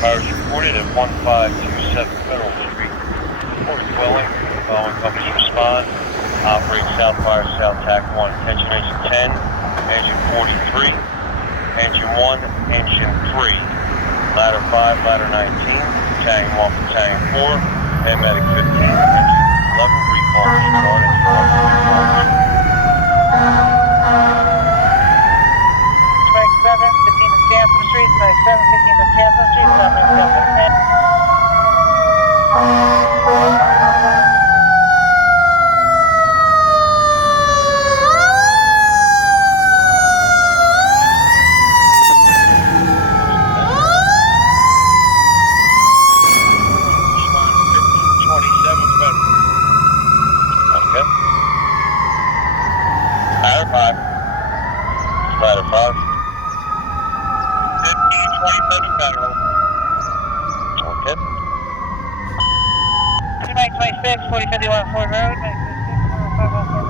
Fires reported at 1527 Federal Street. Report a dwelling. Following companies respond. Operate South Fire South Tac 1. Attention engine 10, engine 43, engine 1, engine 3. Ladder 5, ladder 19, battalion 1, battalion 4, and medic 15, engine 11, recall start, engine 1, recall. Medic 7, 15 is Jansen Street, medic 7, 15 is Jansen Street, 7 is Jansen Street. Ladder 5. Ladder 5. 1527 Federal. Okay. 2926, 4051 Ford Road, 926, 514.